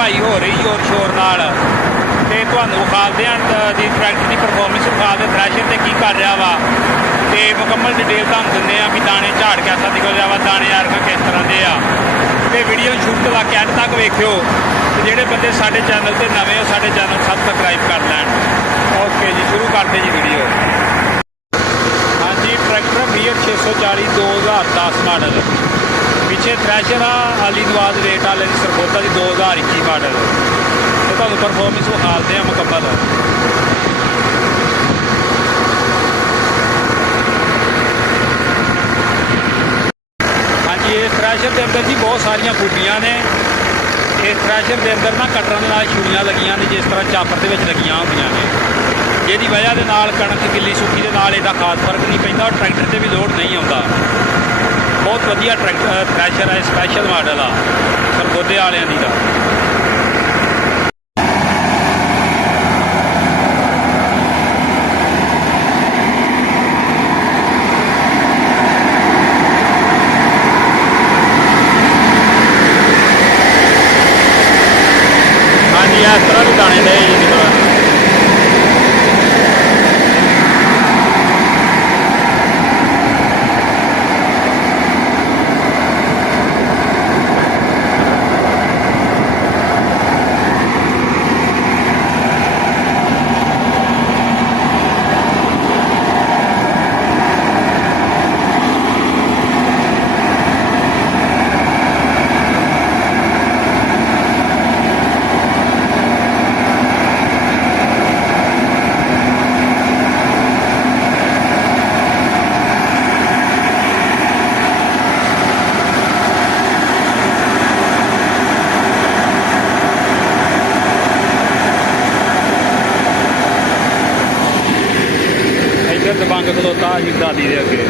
ਢਵਾਈ ਹੋ ਰਹੀ ਜ਼ੋਰ ਸ਼ੋਰ ਨਾਲ। ਤੇ ਤੁਹਾਨੂੰ ਵਿਖਾਲਦੇ ਹਾਂ ਦੀ ਟਰੈਕਟਰ ਦੀ ਪਰਫੋਰਮੈਂਸ ਵਿਖਾਲਦੇ ਥ੍ਰੈਸ਼ਰ ਤੇ ਕੀ ਕਰ ਰਿਹਾ ਵਾ ਤੇ ਮੁਕੰਮਲ ਡਿਟੇਲ ਤੁਹਾਨੂੰ ਦਿੰਦੇ ਆ ਵੀ ਦਾਣੇ ਝਾੜ ਕੈਸਾ ਨਿਕਲ ਰਿਹਾ ਵਾ, ਦਾਣੇ ਯਾਰ ਕਿਸ ਤਰ੍ਹਾਂ ਦੇ ਆ। ਤੇ ਵੀਡੀਓ ਸ਼ੁਰੂ ਤੋਂ ਲੈ ਕੇ ਐਂਡ ਤੱਕ ਵੇਖਿਓ ਤੇ ਜਿਹੜੇ ਬੰਦੇ ਸਾਡੇ ਚੈਨਲ ਤੇ ਨਵੇਂ ਹੋ ਸਾਡੇ ਚੈਨਲ ਸਬਸਕ੍ਰਾਈਬ ਕਰ ਲੈਣ। ਓਕੇ ਜੀ, ਸ਼ੁਰੂ ਕਰਦੇ ਜੀ ਵੀਡੀਓ। ਹਾਂਜੀ, ਟਰੈਕਟਰ ਵੀਅਰ 640 2010 ਮਾਡਲ। ਪਿੱਛੇ ਥ੍ਰੈਸ਼ਰ ਆ ਆਲੀ ਨਵਾਜ਼ ਰੇਟ ਵਾਲੇ ਦੀ ਸਰਬੋਤਾ ਦੀ 2021 ਮਾਡਲ। ਤੇ ਤੁਹਾਨੂੰ ਪਰਫੋਰਮੈਂਸ ਵਿਖਾਲਦੇ ਆ ਮੁਕੰਮਲ। ਹਾਂਜੀ, ਇਸ ਥ੍ਰੈਸ਼ਰ ਦੇ ਅੰਦਰ ਜੀ ਬਹੁਤ ਸਾਰੀਆਂ ਖੂਬੀਆਂ ਨੇ। ਇਸ ਥ੍ਰੈਸ਼ਰ ਦੇ ਅੰਦਰ ਨਾ ਕਟਰਾਂ ਦੇ ਨਾਲ ਛੁਰੀਆਂ ਲੱਗੀਆਂ ਨੇ, ਜਿਸ ਤਰ੍ਹਾਂ ਚਾਪਰ ਦੇ ਵਿੱਚ ਲੱਗੀਆਂ ਹੁੰਦੀਆਂ ਨੇ, ਜਿਹਦੀ ਵਜ੍ਹਾ ਦੇ ਨਾਲ ਕਣਕ ਗਿੱਲੀ ਸੁੱਕੀ ਦੇ ਨਾਲ ਇਹਦਾ ਖਾਸ ਫਰਕ ਨਹੀਂ ਪੈਂਦਾ ਔਰ ਟਰੈਕਟਰ 'ਤੇ ਵੀ ਲੋਡ ਨਹੀਂ ਆਉਂਦਾ। ਬਹੁਤ ਵਧੀਆ ਥ੍ਰੈਸ਼ਰ ਹੈ, ਸਪੈਸ਼ਲ ਮਾਡਲ ਆ ਸਰਬੋਦੇ ਵਾਲਿਆਂ ਦੀ ਦਾ। ਹਾਂਜੀ, ਇਸ ਤਰ੍ਹਾਂ ਦੇ ਦਾਣੇ ਦੇ ਜੀ ਨਿਕਲਣ। ਦਬੰਗ ਖਲੋਤਾ ਜੀ ਦਾਦੀ ਦੇ ਅੱਗੇ।